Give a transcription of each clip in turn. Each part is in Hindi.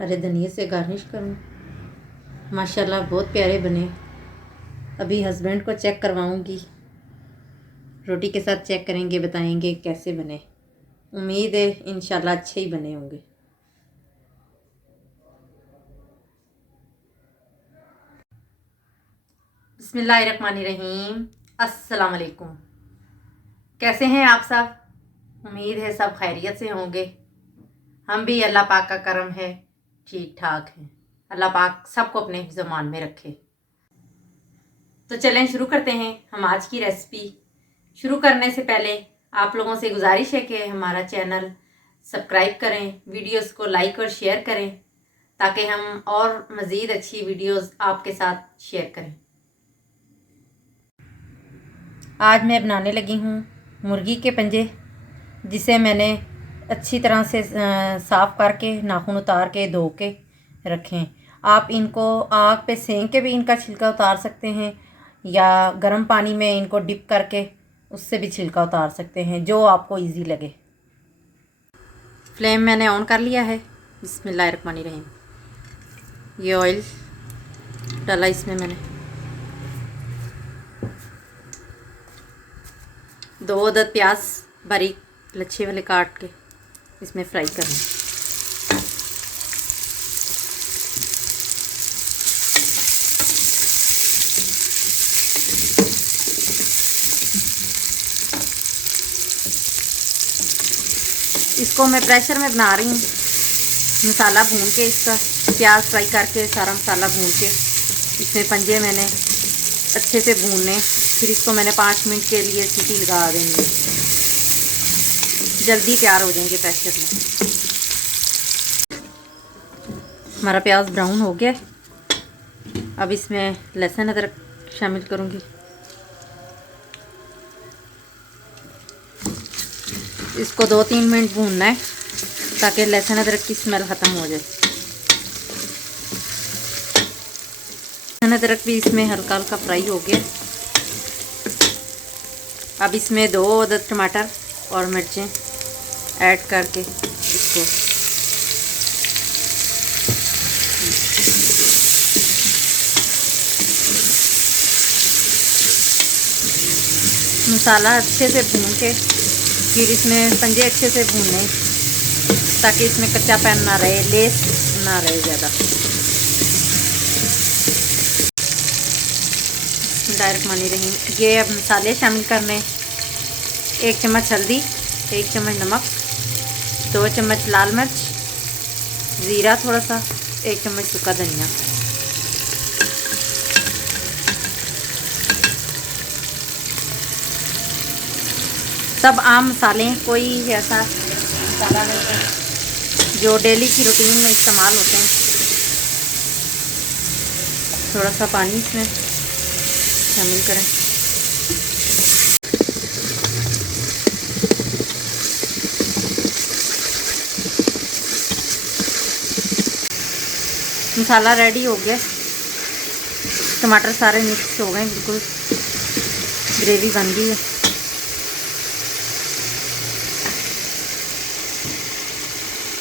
हरे धनिए से गार्निश करूँ। माशाल्लाह बहुत प्यारे बने। अभी हस्बैंड को चेक करवाऊँगी, रोटी के साथ चेक करेंगे, बताएंगे कैसे बने। उम्मीद है इंशाल्लाह अच्छे ही बने होंगे। बिस्मिल्लाहिर्रहमानिर्रहीम। अस्सलाम वालेकुम। कैसे हैं आप सब? उम्मीद है सब खैरियत से होंगे। हम भी अल्लाह पाक का करम है ठीक ठाक हैं। अल्लाह पाक सबको अपने ज़मान में रखे। तो चलें शुरू करते हैं हम आज की रेसिपी। शुरू करने से पहले आप लोगों से गुजारिश है कि हमारा चैनल सब्सक्राइब करें, वीडियोस को लाइक और शेयर करें ताकि हम और मज़ीद अच्छी वीडियोस आपके साथ शेयर करें। आज मैं बनाने लगी हूँ मुर्गी के पंजे, जिसे मैंने अच्छी तरह से साफ़ करके नाखून उतार के धो के रखें। आप इनको आग पे सेंक के भी इनका छिलका उतार सकते हैं या गर्म पानी में इनको डिप करके उससे भी छिलका उतार सकते हैं, जो आपको इजी लगे। फ्लेम मैंने ऑन कर लिया है। बिस्मिल्लाहिर्रहमानिर्रहीम। ये ऑयल डाला इसमें मैंने। 2 अदद प्याज बारीक लच्छे वाले काट के इसमें फ्राई करना। इसको मैं प्रेशर में बना रही हूँ। मसाला भून के, इसका प्याज फ्राई करके सारा मसाला भून के इसमें पंजे मैंने अच्छे से भूनने, फिर इसको मैंने 5 मिनट के लिए सीटी लगा देनी है। जल्दी तैयार हो जाएंगे प्रेशर में। हमारा प्याज ब्राउन हो गया। अब इसमें लहसुन अदरक शामिल करूँगी। इसको 2-3 मिनट भूनना है ताकि लहसुन अदरक की स्मेल ख़त्म हो जाए। लहसुन अदरक भी इसमें हल्का हल्का फ्राई हो गया। अब इसमें 2 अदद टमाटर और मिर्चें ऐड करके इसको मसाला अच्छे से भून के फिर इसमें पंजे अच्छे से भूनने ताकि इसमें कच्चापन ना रहे, लेस ना रहे ज़्यादा। बिस्मिल्लाहिर्रहमानिर्रहीम। ये अब मसाले शामिल करने। 1 चम्मच हल्दी, 1 चम्मच नमक, 2 चम्मच लाल मिर्च, ज़ीरा थोड़ा सा, 1 चम्मच सूखा धनिया। सब आम मसाले, कोई ऐसा मसाला नहीं है जो डेली की रूटीन में इस्तेमाल होते हैं। थोड़ा सा पानी इसमें शामिल करें। मसाला रेडी हो गया। टमाटर सारे मिक्स हो गए, बिल्कुल ग्रेवी बन गई है।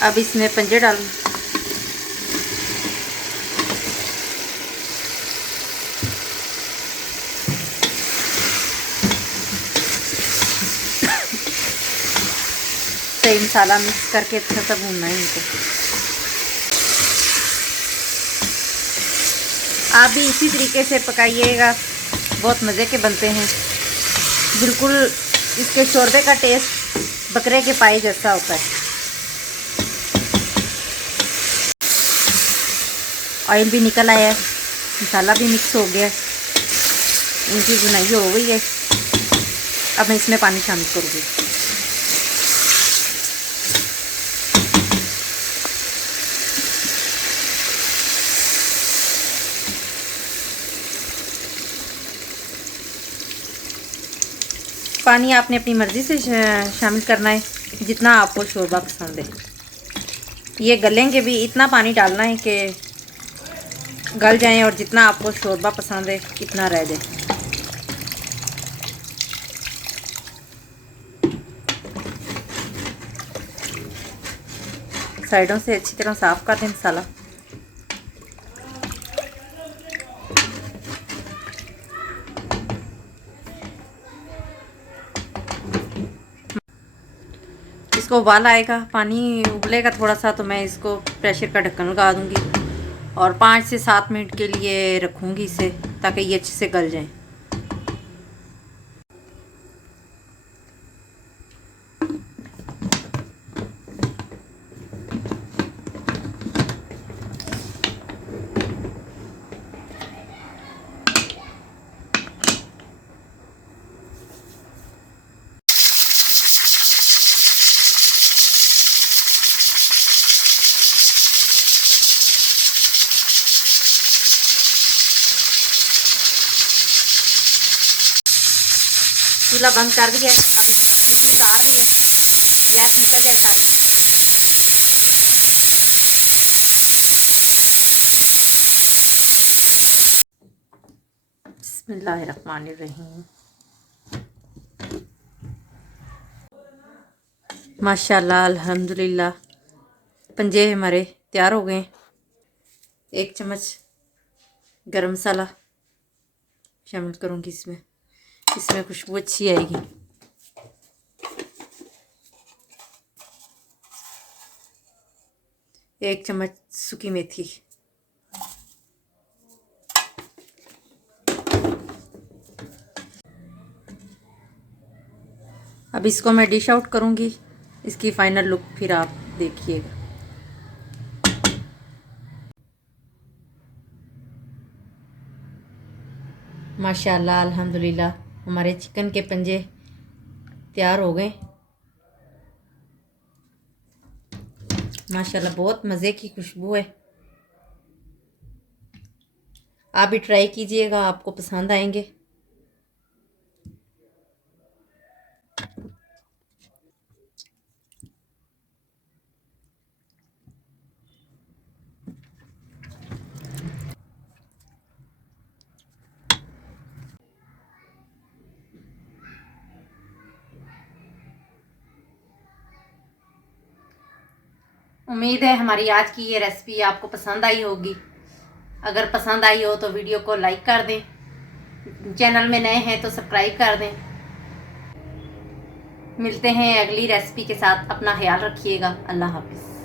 अब इसमें पंजे डाल सही मसाला मिक्स करके अच्छा सा भूनना है इनको। आप भी इसी तरीके से पकाइएगा, बहुत मज़े के बनते हैं। बिल्कुल इसके शोरबे का टेस्ट बकरे के पाए जैसा होता है। ऑयल भी निकल आया है, मसाला भी मिक्स हो गया है, इनकी भुनाई हो गई है। अब मैं इसमें पानी शामिल करूँगी। पानी आपने अपनी मर्ज़ी से शामिल करना है, जितना आपको शोरबा पसंद है। ये गलेंगे भी, इतना पानी डालना है कि गल जाएं और जितना आपको शोरबा पसंद है इतना रह जाए। साइडों से अच्छी तरह साफ़ कर दें मसाला। इसको उबाल आएगा, पानी उबलेगा थोड़ा सा, तो मैं इसको प्रेशर का ढक्कन लगा दूंगी और 5 से 7 मिनट के लिए रखूंगी इसे, ताकि ये अच्छे से गल जाए। चूल्हा बंद कर दिया है, अब सीटी उतार दी है, गैस निकल जाए सारी। बिस्मिल्लाहिर्रहमानिर्रहीम। माशाल्लाह अल्हम्दुलिल्लाह, पंजे हमारे तैयार हो गए। 1 चम्मच गरम मसाला शामिल करूँगी इसमें, इसमें खुशबू अच्छी आएगी। एक चम्मच सूखी मेथी, अब इसको मैं डिश आउट करूँगी। इसकी फाइनल लुक फिर आप देखिएगा। माशाल्लाह अल्हम्दुलिल्लाह, हमारे चिकन के पंजे तैयार हो गए। माशाल्लाह बहुत मज़े की खुशबू है। आप भी ट्राई कीजिएगा, आपको पसंद आएंगे। उम्मीद है हमारी आज की ये रेसिपी आपको पसंद आई होगी। अगर पसंद आई हो तो वीडियो को लाइक कर दें, चैनल में नए हैं तो सब्सक्राइब कर दें। मिलते हैं अगली रेसिपी के साथ, अपना ख्याल रखिएगा। अल्लाह हाफिज़।